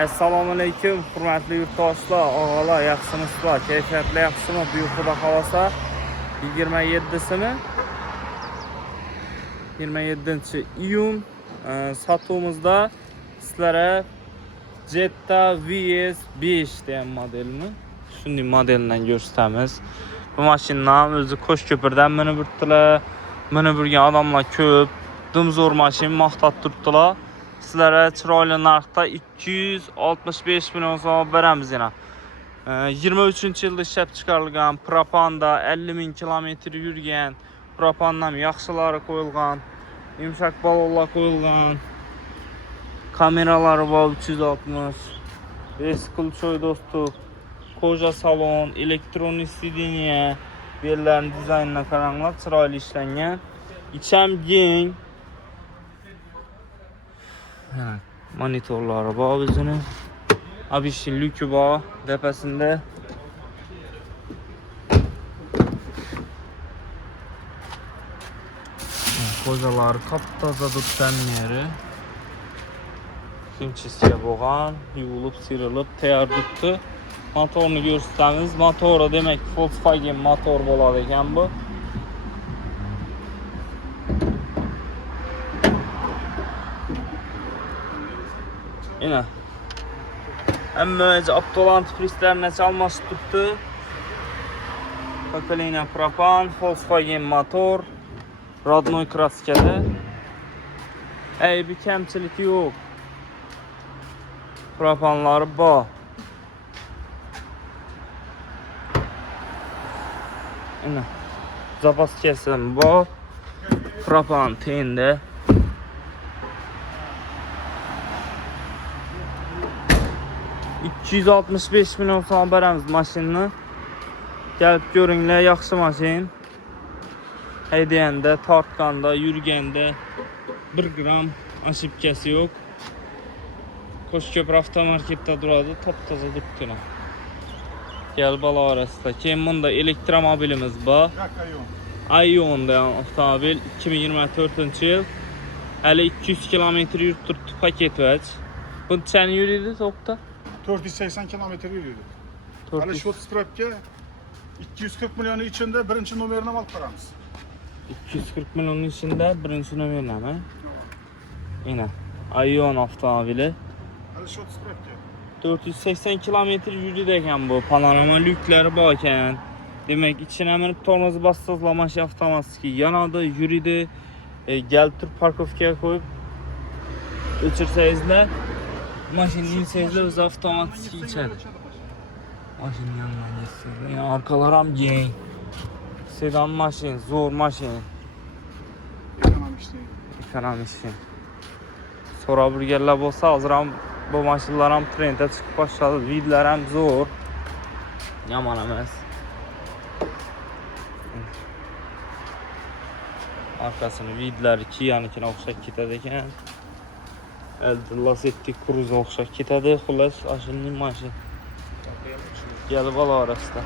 Assalomu alaykum, hurmatli yurtdoshlar, og'alar, yaxshimisizlar? Kayfiyatlar yaxshimi? Bu Xudo xolasa 27-simi? 27-iyun sotuvimizda sizlarga Jetta VS5 degan modelni, shunday modeldan ko'rsatamiz. Bu mashinani o'zi Qo'shko'pirdan minib o'tdilar. Minib yurgan odamlar ko'p. Dumzo'r mashina maqtab turibdilar. Sizlarga chiroyli narxda 265 million so'm beramiz yana. 23-yilda ishlab chiqarilgan, propanda 50 ming kilometr yurgan, propandan yaxshilari qo'yilgan, yumshoq balonlar qo'yilgan, kameralari bor 360, beskulchoy do'stlik, koja salon, elektronli sideniya, bellarning dizaynini qaranglar, chiroyli ishlangan. Icham keng. Monitorlari bor o'zini. Abishin lyuki bor tepasida. Ko'zalar top-toza tutganlari. Kimchisiga bo'lgan, yuvilib, sirilib, tayyor turibdi. Motorni ko'rsatamiz. Motori demak Volkswagen motor bo'ladi ekan bu. Yine. Amma Aptolant prislerini çalması tuttu. Поколение propan, Volkswagen motor, родной краskada. Bir kamchilik yo'q. Propanlari bor. Yine. Zapaskasi bor. Propan tenda. $265 milyon so'm beramiz mashinani. Kelib ko'ringlar, yaxshi mashin. Haydaganda, tortganda, yurganda 1 gram ошибкasi yo'q. Qo'shko'pir avtomarketda turadi, top-toza turibdi. Kel bola orasida. Keyin bunda elektromobilimiz bor. Ion degan avtomobil 2024-yil. Hali 200 kilometr yurib turibdi, paket vaj. Bu qancha yuradi to'xta? 480 kilometr yürüyordu. Hali shot sprapga 240 milyonu içinde birinci numarını alıp paramız. 240 milyonun içinde birinci numarını mı? Yine. Ion avtomobili. Hali shot sprapga 480 kilometr yürüdü ekan bu. Panorama lükleri bor ekan. Demek içine minib tormozni bassazlar mashina avtomatik yanadi, yuridi. Kelib turib parkovkaga qo'yib o'chirsangizlar Maşinin insezde o'zi avtomatik içadi. Maşinin yanından geçsizlar. Yani arkalar ham keng. Sedan maşin, zo'r maşin. Ekonomik. So'rab yurganlar bo'lsa, hozir ham bu maşinlar ham trendga chiqib boshladi. Videolar ham zo'r. Yomon emas. Arkasini videolari Kia'nikine o'xshab ketadi ekan. Lasetti Cruze o'xshab ketadi. Xullas, ashunday mashina. Kelib ola orasida.